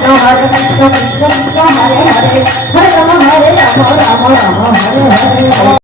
ラマラマラマラ